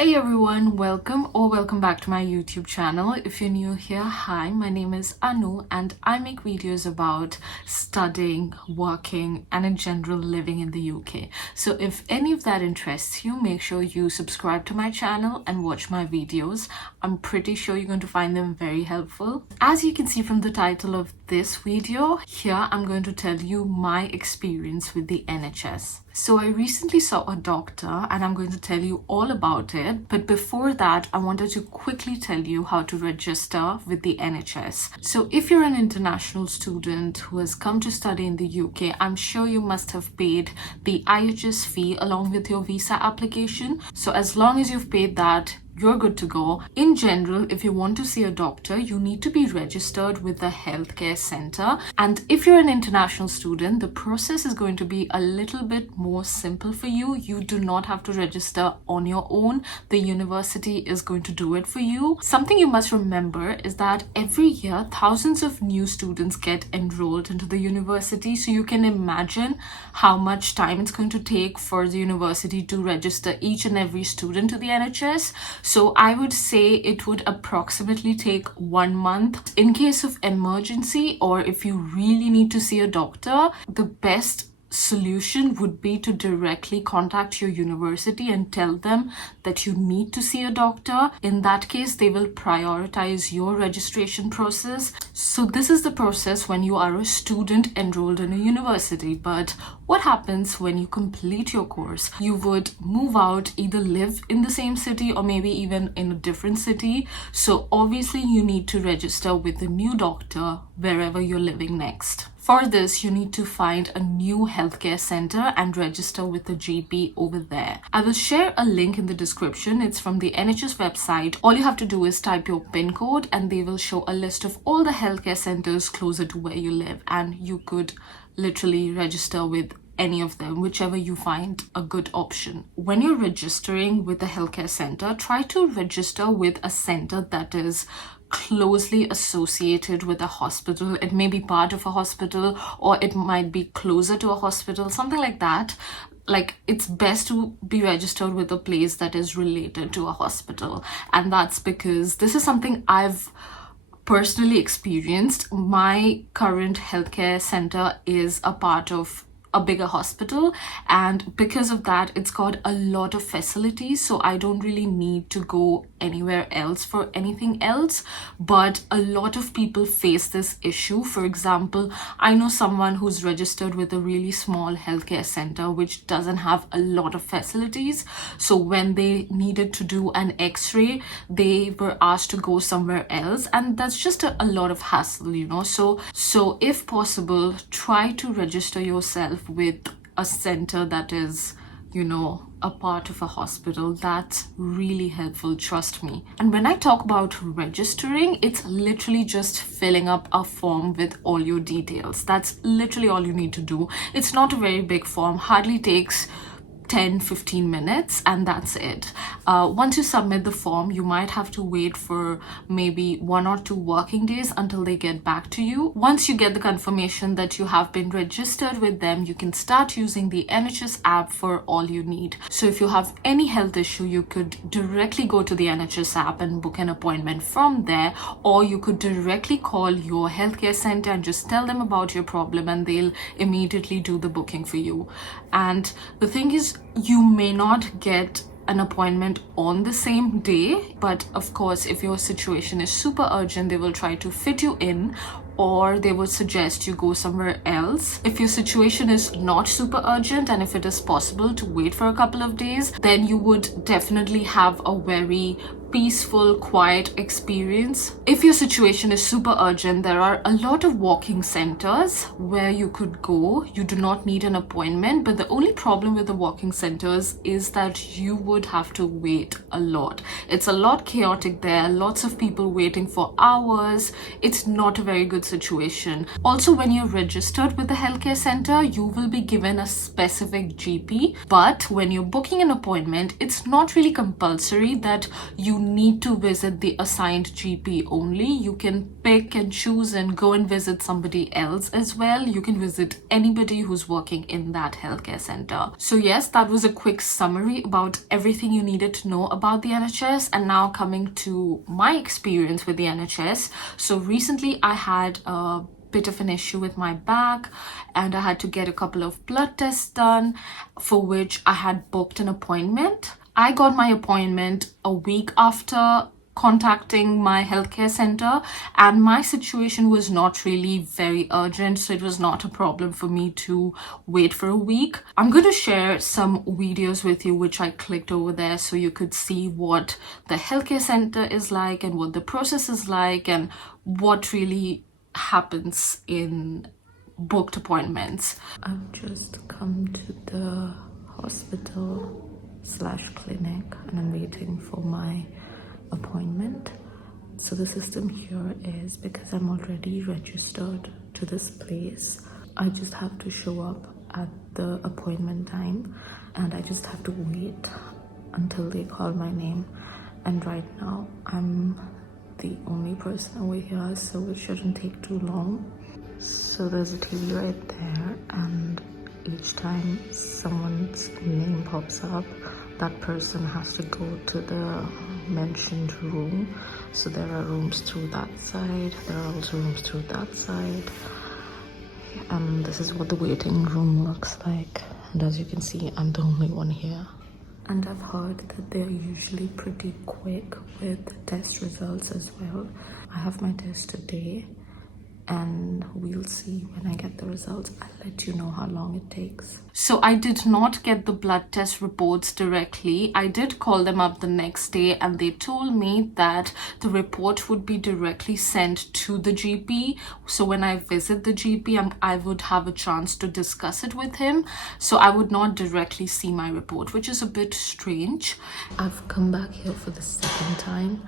Hey everyone, welcome back to my YouTube channel. If you're new here, hi, my name is Anu and I make videos about studying, working and in general living in the UK. So if any of that interests you, make sure you subscribe to my channel and watch my videos. I'm pretty sure you're going to find them very helpful. As you can see from the title of this video, here I'm going to tell you my experience with the NHS. So I recently saw a doctor and I'm going to tell you all about it. But before that, I wanted to quickly tell you how to register with the NHS. So if you're an international student who has come to study in the UK, I'm sure you must have paid the IHS fee along with your visa application. So as long as you've paid that, you're good to go. In general, if you want to see a doctor, you need to be registered with the healthcare center. And if you're an international student, the process is going to be a little bit more simple for you. You do not have to register on your own. The university is going to do it for you. Something you must remember is that every year, thousands of new students get enrolled into the university. So you can imagine how much time it's going to take for the university to register each and every student to the NHS. So I would say it would approximately take 1 month. In case of emergency or if you really need to see a doctor, the best solution would be to directly contact your university and tell them that you need to see a doctor. In that case, they will prioritize your registration process. So this is the process when you are a student enrolled in a university. But what happens when you complete your course? You would move out, either live in the same city or maybe even in a different city. So obviously you need to register with a new doctor wherever you're living next. For this, you need to find a new healthcare center and register with the GP over there. I will share a link in the description. It's from the NHS website. All you have to do is type your PIN code and they will show a list of all the healthcare centers closer to where you live, and you could literally register with any of them, whichever you find a good option. When you're registering with the healthcare center, try to register with a center that is closely associated with a hospital. It may be part of a hospital or it might be closer to a hospital, something like that. Like, it's best to be registered with a place that is related to a hospital. And that's because this is something I've personally experienced. My current healthcare center is a part of a bigger hospital, and because of that it's got a lot of facilities, so I don't really need to go anywhere else for anything else. But a lot of people face this issue. For example, I know someone who's registered with a really small healthcare center which doesn't have a lot of facilities, so when they needed to do an x-ray, they were asked to go somewhere else, and that's just a lot of hassle, you know. So if possible, try to register yourself with a center that is, you know, a part of a hospital. That's really helpful, trust me. And when I talk about registering, it's literally just filling up a form with all your details. That's literally all you need to do. It's not a very big form, hardly takes 10-15 minutes, and that's it. Once you submit the form, you might have to wait for maybe 1 or 2 working days until they get back to you. Once you get the confirmation that you have been registered with them, you can start using the NHS app for all you need. So if you have any health issue, you could directly go to the NHS app and book an appointment from there, or you could directly call your healthcare center and just tell them about your problem and they'll immediately do the booking for you. And the thing is, you may not get an appointment on the same day, but of course if your situation is super urgent, they will try to fit you in, or they would suggest you go somewhere else. If your situation is not super urgent and if it is possible to wait for a couple of days, then you would definitely have a very peaceful, quiet experience. If your situation is super urgent, there are a lot of walking centers where you could go. You do not need an appointment, but the only problem with the walking centers is that you would have to wait a lot. It's a lot chaotic there, lots of people waiting for hours. It's not a very good situation. Also, when you're registered with the healthcare center, you will be given a specific GP, but when you're booking an appointment, it's not really compulsory that you need to visit the assigned GP only. You can pick and choose and go and visit somebody else as well. You can visit anybody who's working in that healthcare center. So yes, that was a quick summary about everything you needed to know about the NHS. And now coming to my experience with the NHS. So recently I had a bit of an issue with my back and I had to get a couple of blood tests done, for which I had booked an appointment. I got my appointment a week after contacting my healthcare center, and my situation was not really very urgent, so it was not a problem for me to wait for a week. I'm going to share some videos with you which I clicked over there so you could see what the healthcare center is like and what the process is like and what really happens in booked appointments. I've just come to the hospital/clinic and I'm waiting for my appointment. So the system here is, because I'm already registered to this place, I just have to show up at the appointment time and I just have to wait until they call my name. And right now I'm the only person over here, so it shouldn't take too long. So there's a TV right there, and each time someone's name pops up, that person has to go to the mentioned room. So there are rooms through that side, there are also rooms through that side, and this is what the waiting room looks like. And as you can see, I'm the only one here. And I've heard that they're usually pretty quick with test results as well. I have my test today and we'll see when I get the results. I'll let you know how long it takes. So I did not get the blood test reports directly. I did call them up the next day and they told me that the report would be directly sent to the GP. So when I visit the GP, I would have a chance to discuss it with him. So I would not directly see my report, which is a bit strange. I've come back here for the second time.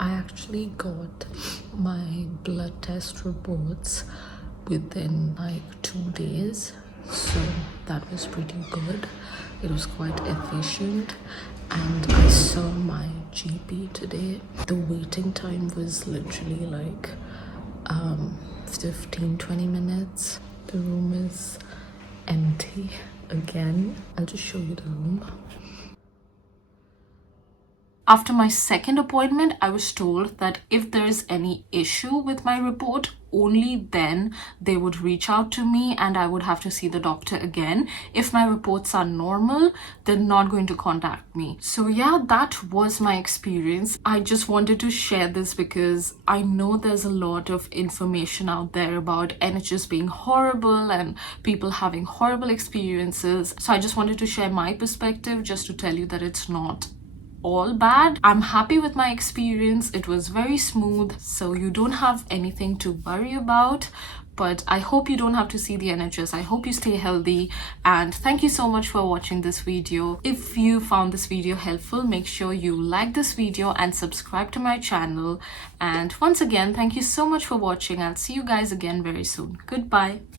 I actually got my blood test reports within like 2 days, so that was pretty good. It was quite efficient, and I saw my GP today. The waiting time was literally like 15-20 minutes. The room is empty again. I'll just show you the room. After my second appointment, I was told that if there is any issue with my report, only then they would reach out to me and I would have to see the doctor again. If my reports are normal, they're not going to contact me. So yeah, that was my experience. I just wanted to share this because I know there's a lot of information out there about NHS being horrible and people having horrible experiences. So I just wanted to share my perspective just to tell you that it's not all bad. I'm happy with my experience. It was very smooth, so you don't have anything to worry about. But I hope you don't have to see the NHS. I hope you stay healthy, and thank you so much for watching this video. If you found this video helpful, make sure you like this video and subscribe to my channel. And once again, thank you so much for watching. I'll see you guys again very soon. Goodbye.